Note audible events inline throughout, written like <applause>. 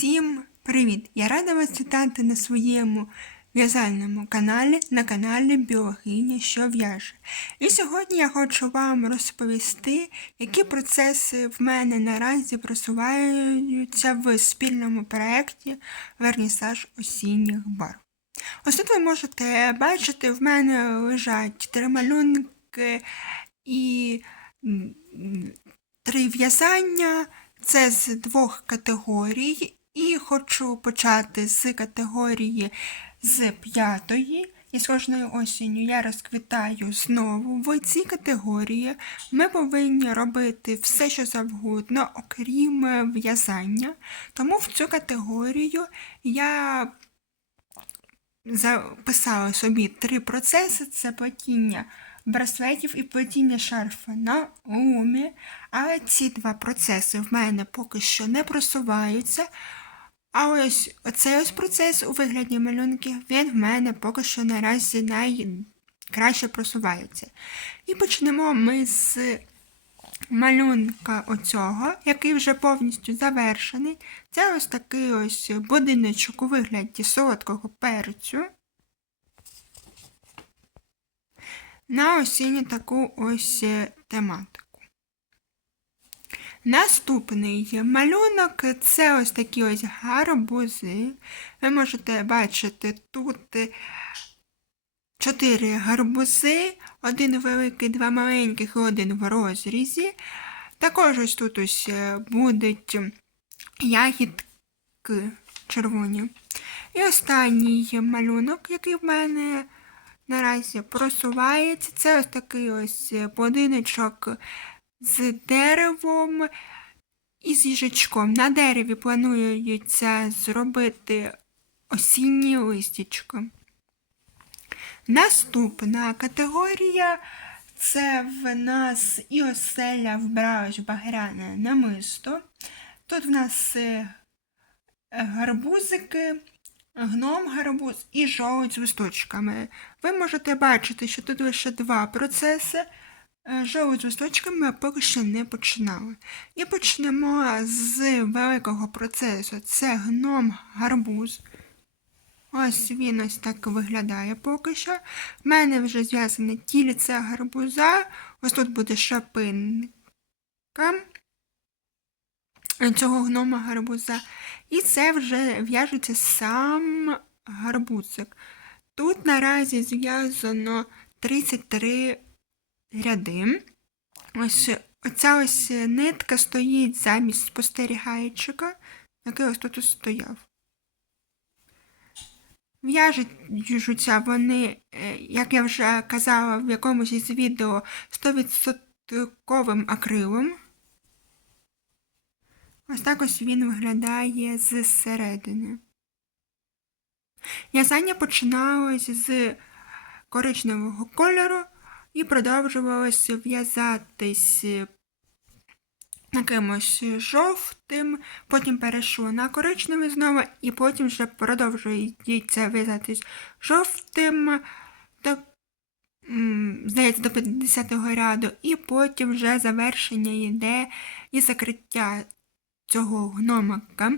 Усім привіт! Я рада вас вітати на своєму в'язальному каналі на каналі Біологиня, що в'яже. І сьогодні я хочу вам розповісти, які процеси в мене наразі просуваються в спільному проєкті Вернісаж осінніх барв. Ось тут ви можете бачити, в мене лежать три малюнки і три в'язання. Це з двох категорій, і хочу почати з категорії з п'ятої. І з кожною осінню я розквітаю знову. В цій категорії ми повинні робити все, що завгодно, окрім в'язання. Тому в цю категорію я записала собі три процеси: це плетіння браслетів і плетіння шарфа на лумі. Але ці два процеси в мене поки що не просуваються. А ось оцей ось процес у вигляді малюнків, він в мене поки що наразі найкраще просувається. І почнемо ми з малюнка оцього, який вже повністю завершений. Це ось такий ось будиночок у вигляді солодкого перцю. На осінню таку ось е, тематику. Наступний малюнок це ось такі ось гарбузи. Ви можете бачити тут е, чотири гарбузи, один великий, два маленьких і один в розрізі. Також ось тут ось е, будуть ягідки червоні. І останній малюнок, який в мене наразі просувається, це ось такий ось будиночок з деревом і з їжачком. На дереві планується зробити осінні листячко. Наступна категорія це в нас і оселя вбралась багряне намисто. Тут в нас е, гарбузики, гном гарбуз і жовть з листочками. Ви можете бачити, що тут лише два процеси. Е, Жовть з листочками поки що не починали. І почнемо з великого процесу. Це гном гарбуз. Ось він ось так виглядає поки що. В мене вже зв'язане тільце гарбуза. Ось тут буде шапинка цього гнома гарбуза. І це вже в'яжеться сам гарбузик. Тут наразі зв'язано 33 ряди. Ось оця ось нитка стоїть замість спостерігайчика, який ось тут стояв. В'яжуться вони, е, як я вже казала в якомусь із відео, 100% акрилом. Ось так ось він виглядає зсередини. В'язання починалось з коричневого кольору і продовжувалося в'язатись якимось жовтим, потім перейшло на коричневий знову, і потім вже продовжується в'язатись жовтим, до, здається, до 50-го ряду, і потім вже завершення йде і закриття цього гномика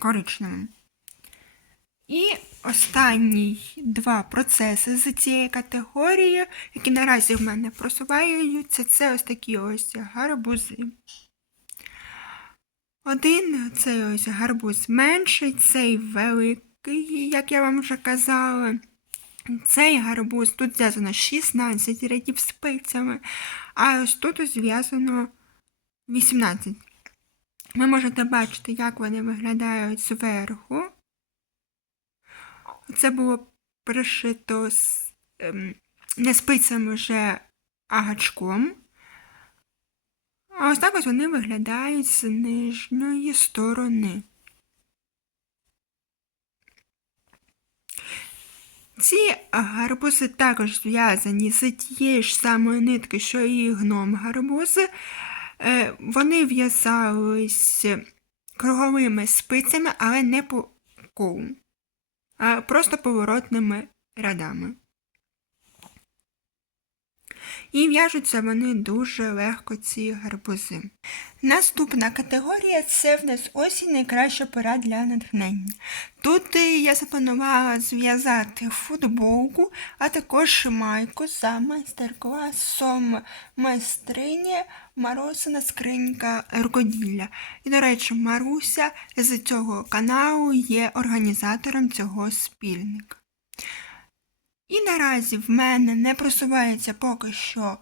коричневим. І останні два процеси з цієї категорії, які наразі в мене просуваються, це ось такі ось гарбузи. Один цей ось гарбуз менший, цей великий, як я вам вже казала. Цей гарбуз тут зв'язано 16 рядів спицями, а ось тут зв'язано 18. Ви можете бачити, як вони виглядають зверху. Це було пришито з, ем, не спицями вже, а гачком. А ось так ось вони виглядають з нижньої сторони. Ці гарбузи також зв'язані з тієї ж самої нитки, що і гном гарбузи. Е, вони в'язались круговими спицями, але не по колу а просто поворотними рядами. І в'яжуться вони дуже легко, ці гарбузи. Наступна категорія це в нас осінь найкраща пора для натхнення. Тут е, я запланувала зв'язати футболку, а також майку за майстер-класом майстрині Марусина скринька рукоділля. І, до речі, Маруся з цього каналу є організатором цього спільника. І наразі в мене не просувається поки що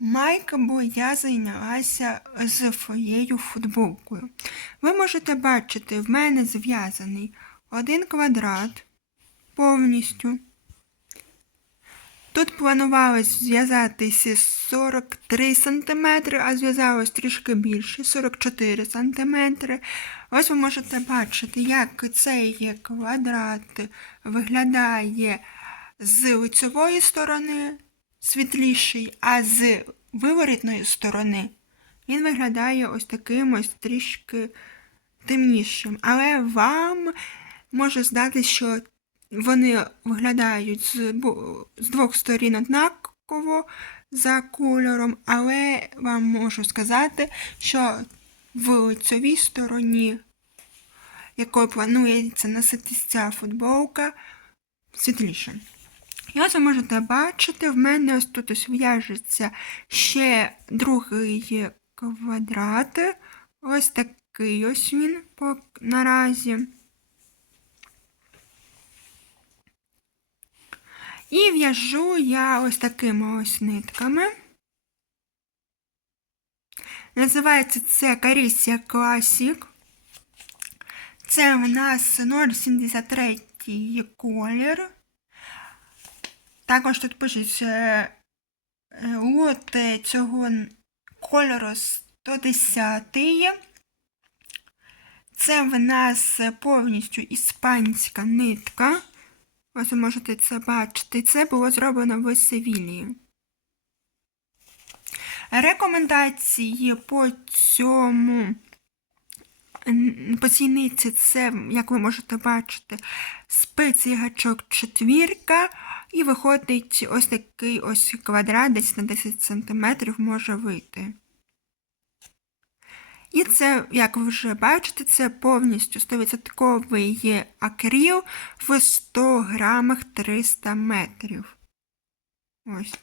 майка, бо я зайнялася з своєю футболкою. Ви можете бачити, в мене зв'язаний один квадрат повністю. Тут планувалось зв'язатися 43 см, а зв'язалось трішки більше 44 см. Ось ви можете бачити, як цей квадрат виглядає з лицевої сторони світліший, а з виворітної сторони він виглядає ось таким ось трішки темнішим. Але вам може здатися, що вони виглядають з, з двох сторін однаково за кольором, але вам можу сказати, що в лицевій стороні, якою планується носитися ця футболка, світліше. Ось ви можете бачити, в мене ось тут ось в'яжеться ще другий квадрат. Ось такий ось він наразі. І в'яжу я ось такими ось нитками. Називається це Карісія Classic. Це в нас 0,73 колір. Також тут пишеться е, лот цього кольору 110. Це в нас повністю іспанська нитка. Ви можете це бачити. Це було зроблено в Севілії. Рекомендації по цьому по цій це, як ви можете бачити, спиці гачок четвірка, і виходить ось такий ось квадрат, десь на 10 см може вийти. І це, як ви вже бачите, це повністю 100% акріл в 100 грамах 300 метрів. Ось.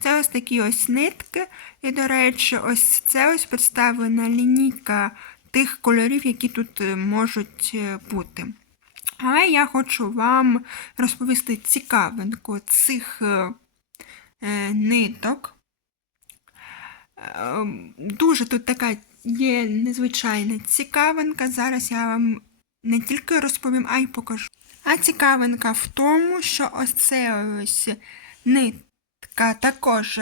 Це ось такі ось нитки. І, до речі, ось це ось представлена лінійка тих кольорів, які тут е, можуть е, бути. Але я хочу вам розповісти цікавинку цих е, ниток. Е, Дуже тут така є незвичайна цікавинка. Зараз я вам не тільки розповім, а й покажу. А цікавинка в тому, що ось це ось нитка також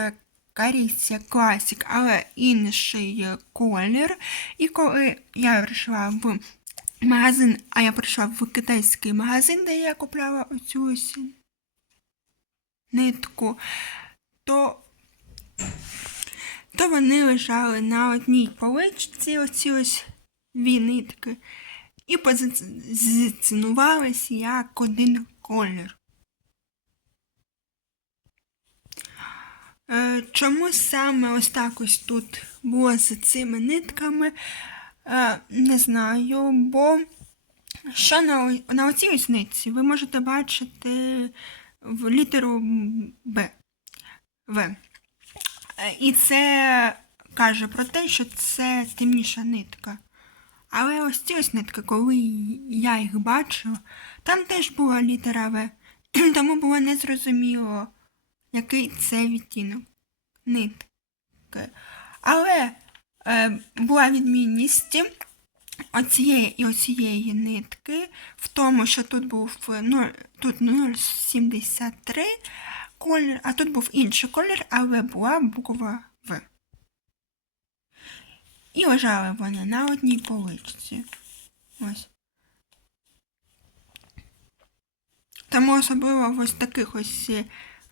Карісія Classic, але інший колір. І коли я прийшла в магазин, а я прийшла в китайський магазин, де я купляла оцю ось нитку, то то вони лежали на одній поличці, оці ось дві нитки, і позиціонувалися як один колір. Е, Чому саме ось так ось тут було з цими нитками? Е, Не знаю, бо що на, на оцій ось нитці ви можете бачити в літеру Б. В. Е, І це каже про те, що це темніша нитка. Але ось ці ось нитки, коли я їх бачу, там теж була літера В. <clears throat> Тому було незрозуміло, який це відтінок нитки. Але е, була відмінність оцієї і оцієї нитки в тому, що тут був 0, тут 0,73 колір, а тут був інший колір, але була буква В. І лежали вони на одній поличці. Ось. Тому особливо в ось таких ось е,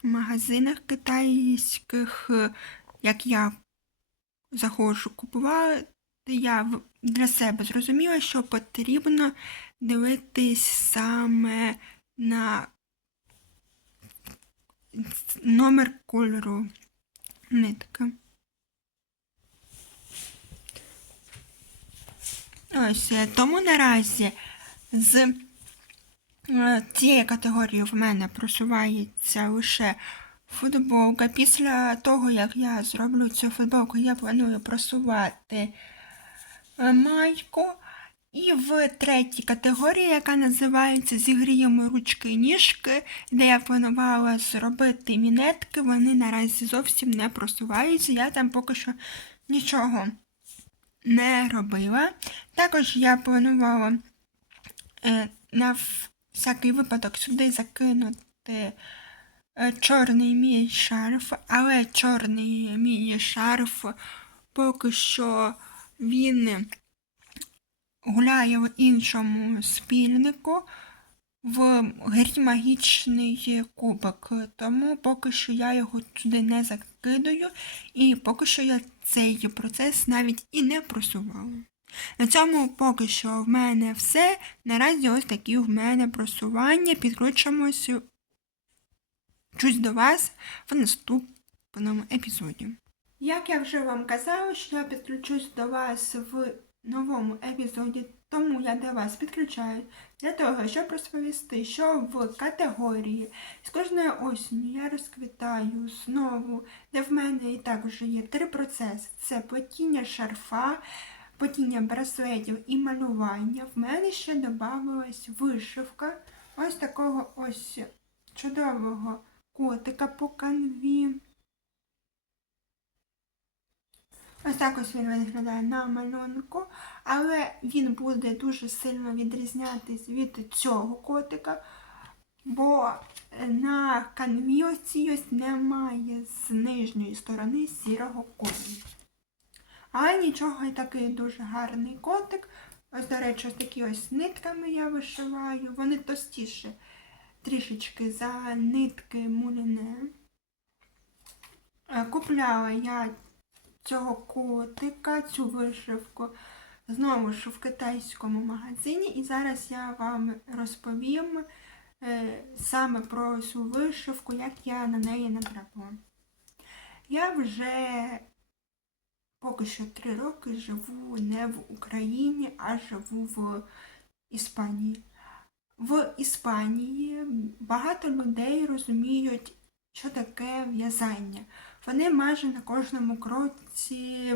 магазинах китайських, е, як я заходжу купувати, я для себе зрозуміла, що потрібно дивитись саме на номер кольору нитки. Ось е, тому наразі з е, цієї категорії в мене просувається лише футболка. Після того, як я зроблю цю футболку, я планую просувати майку. І в третій категорії, яка називається Зігріємо ручки і ніжки, де я планувала зробити мінетки, вони наразі зовсім не просуваються. Я там поки що нічого не робила. Також я планувала е, на всякий випадок сюди закинути е, чорний мій шарф, але чорний мій шарф поки що він гуляє в іншому спільнику в грі магічний кубок, тому поки що я його туди не закидаю, і поки що я цей процес навіть і не просувала. На цьому поки що в мене все. Наразі ось такі в мене просування. Підключимося чусь до вас в наступному епізоді. Як я вже вам казала, що я підключусь до вас в новому епізоді, тому я до вас підключаю для того, щоб розповісти, що в категорії. З кожної осені я розквітаю знову, де в мене і так вже є три процеси: це плетіння шарфа, плетіння браслетів і малювання. В мене ще додавалась вишивка. Ось такого ось чудового котика по канві. Ось так ось він виглядає на малюнку, але він буде дуже сильно відрізнятись від цього котика, бо на канві ось немає з нижньої сторони сірого кольору. Але нічого, і такий дуже гарний котик. Ось, до речі, ось такі ось нитками я вишиваю. Вони товстіші трішечки за нитки муліне. Е, Купляла я цього котика, цю вишивку знову ж в китайському магазині. І зараз я вам розповім е, саме про цю вишивку, як я на неї натрапила. Я вже поки що три роки живу не в Україні, а живу в Іспанії. В Іспанії багато людей розуміють, що таке в'язання. Вони майже на кожному кроці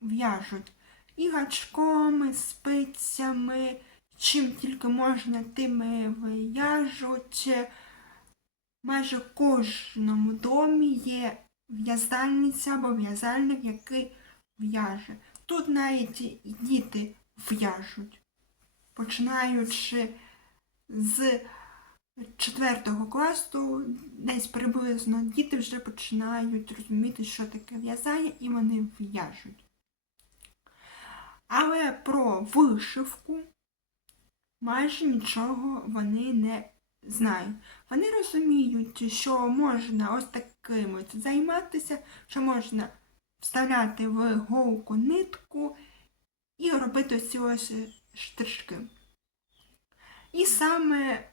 в'яжуть і гачком, і спицями, чим тільки можна, тими в'яжуть. Майже в кожному домі є в'язальниця або в'язальник, який в'яже. Тут навіть діти в'яжуть, починаючи з четвертого класу, десь приблизно діти вже починають розуміти, що таке в'язання, і вони в'яжуть. Але про вишивку майже нічого вони не знають. Вони розуміють, що можна ось таким займатися, що можна вставляти в голку нитку і робити ось ось штришки. І саме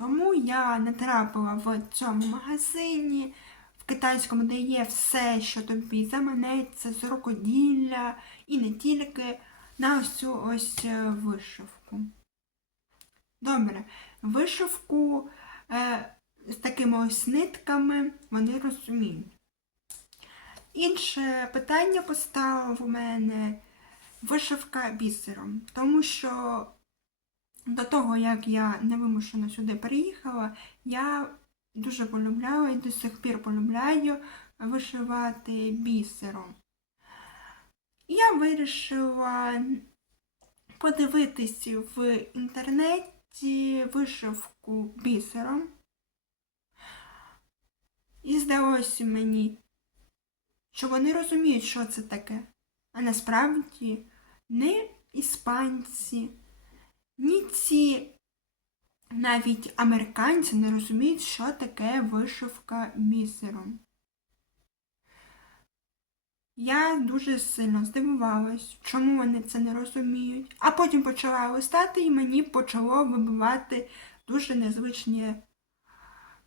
тому я натрапила в цьому магазині, в китайському, де є все, що тобі заманеться з рукоділля і не тільки на ось цю ось е, вишивку. Добре, вишивку е, з такими ось нитками вони розуміють. Інше питання поставив у мене вишивка бісером, тому що до того, як я невимушено сюди переїхала, я дуже полюбляла і до сих пір полюбляю вишивати бісером. Я вирішила подивитись в інтернеті вишивку бісером. І здалося мені, що вони розуміють, що це таке. А насправді не іспанці, ні ці навіть американці не розуміють, що таке вишивка бісером. Я дуже сильно здивувалась, чому вони це не розуміють. А потім почала листати і мені почало вибивати дуже незвичні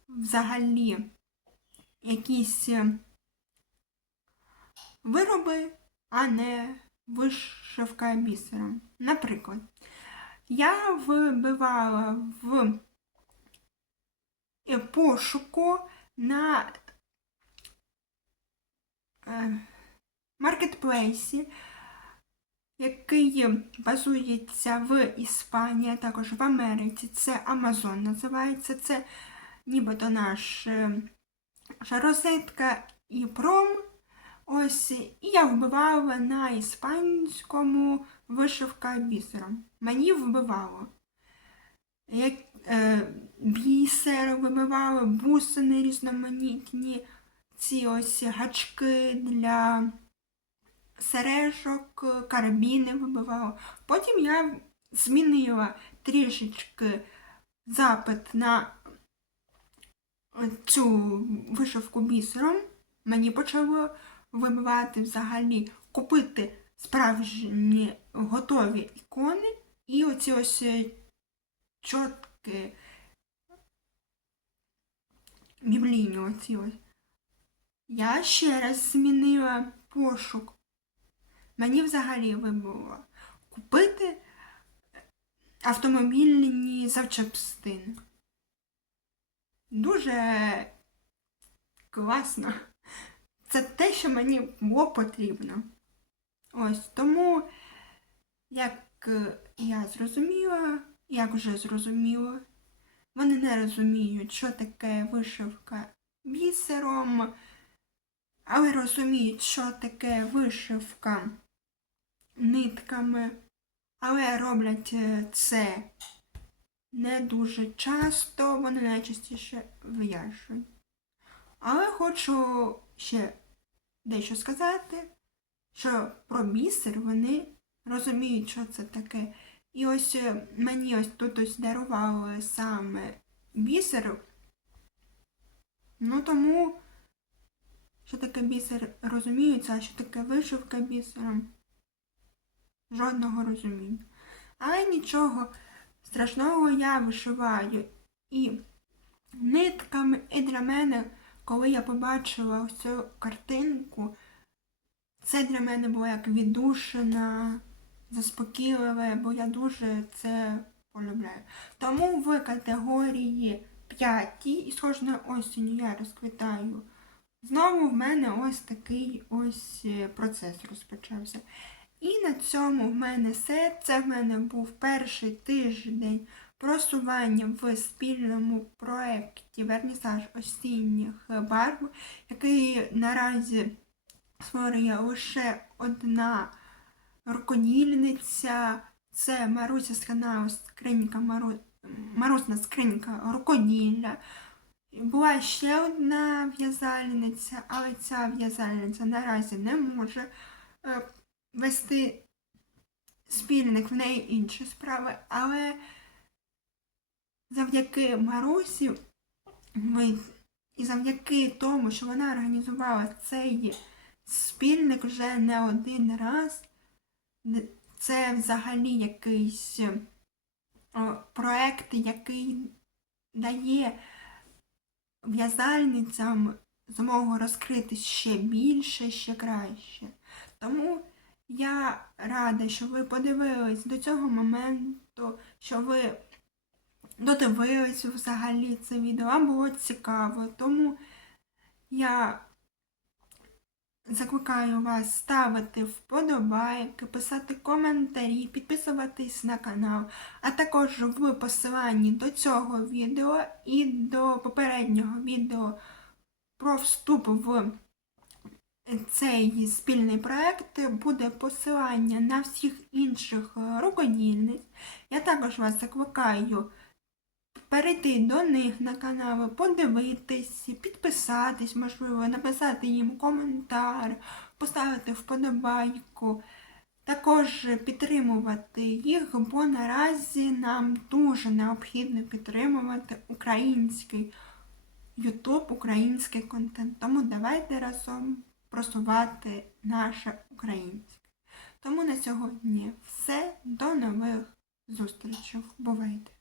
взагалі якісь вироби, а не вишивка бісером. Наприклад, я вбивала в е, пошуку на е, маркетплейсі, який базується в Іспанії, а також в Америці. Це Amazon називається. Це нібито наш е, розетка і пром. Ось, я вбивала на іспанському вишивка бісером. Мені вбивало. Як, е, бісер вибивали, бусини різноманітні, ці ось гачки для сережок, карабіни вибивала. Потім я змінила трішечки запит на цю вишивку бісером. Мені почало вибивати взагалі купити справжні готові ікони і оці ось е, чотки біблійні оці ось. Я ще раз змінила пошук. Мені взагалі вибило купити автомобільні запчастини. Дуже класно. Це те, що мені було потрібно. Ось тому, як е, я зрозуміла, як вже зрозуміла, вони не розуміють, що таке вишивка бісером, але розуміють, що таке вишивка нитками, але роблять е, це не дуже часто, вони найчастіше в'яжуть. Але хочу ще дещо сказати, що про бісер вони розуміють, що це таке. І ось е, мені ось тут ось дарували саме бісер. Ну тому, що таке бісер розуміється, а що таке вишивка бісером. Жодного розуміння. Але нічого страшного я вишиваю і нитками, і для мене, коли я побачила ось цю картинку, це для мене було як віддушина, заспокійливе, бо я дуже це полюбляю. Тому в категорії 5 і з кожною осінню я розквітаю. Знову в мене ось такий ось е, процес розпочався. І на цьому в мене все. Це в мене був перший тиждень просування в спільному проєкті Вернісаж осінніх барв, який наразі створює лише одна рукодільниця. Це Маруся з Скринька Мару... Марусна скринька рукоділля. Була ще одна в'язальниця, але ця в'язальниця наразі не може е, вести спільник в неї інші справи, але завдяки Марусі ми, і завдяки тому, що вона організувала цей спільник вже не один раз, це взагалі якийсь о, проект, який дає в'язальницям змогу розкрити ще більше, ще краще. Тому я рада, що ви подивились до цього моменту, що ви додивились взагалі це відео. Вам було цікаво, тому я закликаю вас ставити вподобайки, писати коментарі, підписуватись на канал, а також в посиланні до цього відео і до попереднього відео про вступ в цей спільний проект буде посилання на всіх інших рукодільниць. Я також вас закликаю перейти до них на канали, подивитись, підписатись, можливо, написати їм коментар, поставити вподобайку. Також підтримувати їх, бо наразі нам дуже необхідно підтримувати український YouTube, український контент. Тому давайте разом просувати наше українське. Тому на сьогодні все. До нових зустрічей. Бувайте!